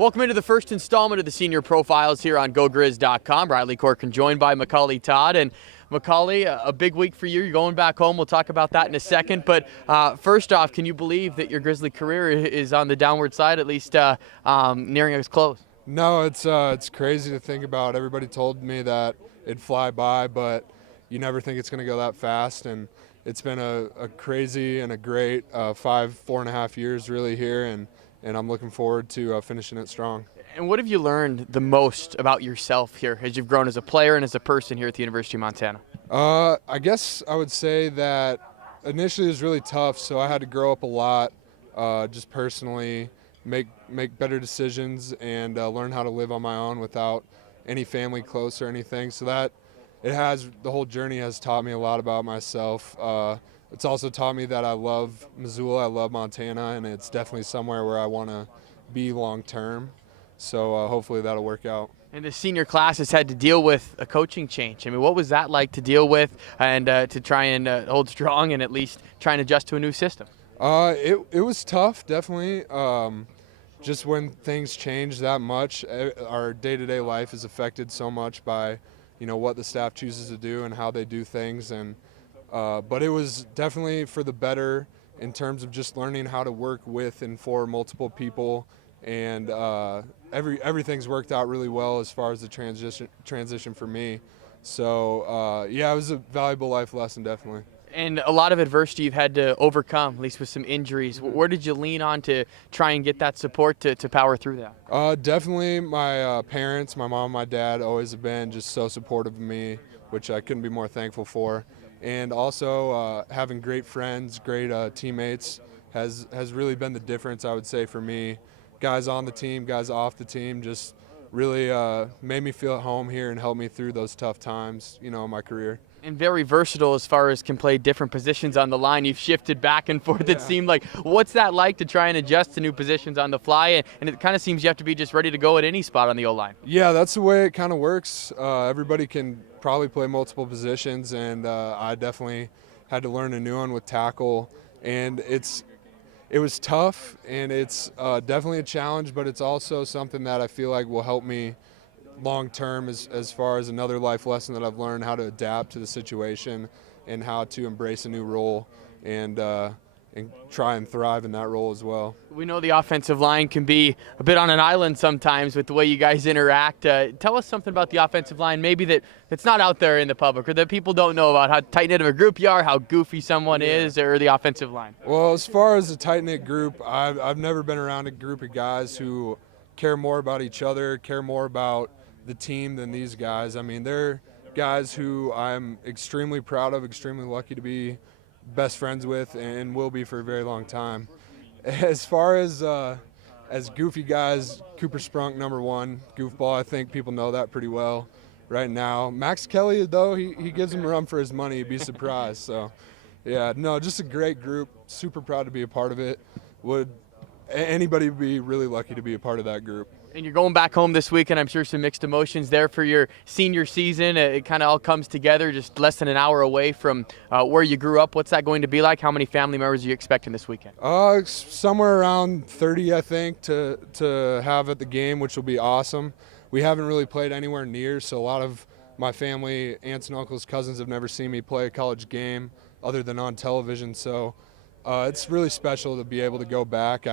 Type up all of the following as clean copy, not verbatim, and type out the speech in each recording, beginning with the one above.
Welcome into the first installment of the Senior Profiles here on GoGrizz.com. Riley Corcoran joined by McCauley Todd. And McCauley, a big week for you. You're going back home. We'll talk about that in a second. But first off, can you believe that your Grizzly career is on the downward side, at least nearing its close? No, it's crazy to think about. Everybody told me that it'd fly by, but you never think it's going to go that fast. And it's been a crazy and a great 4.5 years really here, and I'm looking forward to finishing it strong. And what have you learned the most about yourself here as you've grown as a player and as a person here at the University of Montana? I guess I would say that initially it was really tough, so I had to grow up a lot, just personally, make better decisions and learn how to live on my own without any family close or anything. So that the whole journey has taught me a lot about myself. It's also taught me that I love Missoula, I love Montana, and it's definitely somewhere where I want to be long term. So hopefully that'll work out. And the senior class has had to deal with a coaching change. I mean, what was that like to deal with and to try and hold strong and at least try and adjust to a new system? It was tough, definitely. Just when things change that much, our day-to-day life is affected so much by, what the staff chooses to do and how they do things. And but it was definitely for the better in terms of just learning how to work with and for multiple people. And everything's worked out really well as far as the transition for me. So yeah, it was a valuable life lesson, definitely. And a lot of adversity you've had to overcome, at least with some injuries. Where did you lean on to try and get that support to power through that? Definitely my parents, my mom, my dad always have been just so supportive of me, which I couldn't be more thankful for. And also having great friends, great teammates has really been the difference, I would say, for me. Guys on the team, guys off the team, just really made me feel at home here and helped me through those tough times, in my career. And very versatile as far as can play different positions on the line. You've shifted back and forth, it seemed like. What's that like to try and adjust to new positions on the fly? And it kind of seems you have to be just ready to go at any spot on the O-line. Yeah, that's the way it kind of works. Everybody can probably play multiple positions, and I definitely had to learn a new one with tackle. And it was tough, and it's definitely a challenge, but it's also something that I feel like will help me long term as far as another life lesson that I've learned, how to adapt to the situation and how to embrace a new role and try and thrive in that role as well. We know the offensive line can be a bit on an island sometimes with the way you guys interact. Tell us something about the offensive line maybe that's not out there in the public or that people don't know about, how tight-knit of a group you are, how goofy someone is, or the offensive line. Well, as far as a tight-knit group, I've never been around a group of guys who care more about each other, care more about the team than these guys. I mean, they're guys who I'm extremely proud of, extremely lucky to be best friends with, and will be for a very long time. As far as goofy guys, Cooper Sprunk, #1 goofball. I think people know that pretty well right now. McCauley, though, he gives him a run for his money. You'd be surprised. So yeah, no, just a great group. Super proud to be a part of it. Anybody would be really lucky to be a part of that group. And you're going back home this week, and I'm sure some mixed emotions there for your senior season. It kind of all comes together just less than an hour away from where you grew up. What's that going to be like? How many family members are you expecting this weekend? Somewhere around 30, I think, to have at the game, which will be awesome. We haven't really played anywhere near, so a lot of my family, aunts and uncles, cousins have never seen me play a college game other than on television. So it's really special to be able to go back.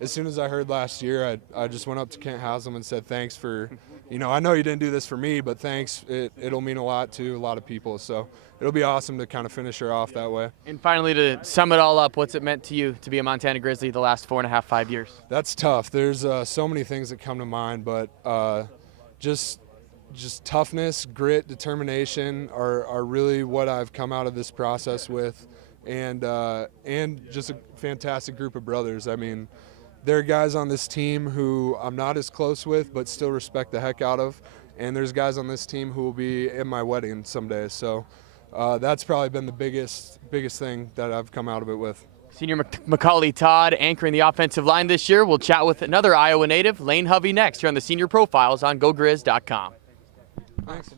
As soon as I heard last year, I just went up to Kent Haslam and said thanks for, I know you didn't do this for me, but thanks. It'll mean a lot to a lot of people. So it'll be awesome to kind of finish her off that way. And finally, to sum it all up, what's it meant to you to be a Montana Grizzly the last 4.5, 5 years? That's tough. There's so many things that come to mind, but just toughness, grit, determination are really what I've come out of this process with. And just a fantastic group of brothers. I mean, there are guys on this team who I'm not as close with but still respect the heck out of, and there's guys on this team who will be in my wedding someday. So that's probably been the biggest thing that I've come out of it with. Senior McCauley Todd anchoring the offensive line this year. We'll chat with another Iowa native, Lane Hovey, next here on the Senior Profiles on GoGrizz.com. Thanks.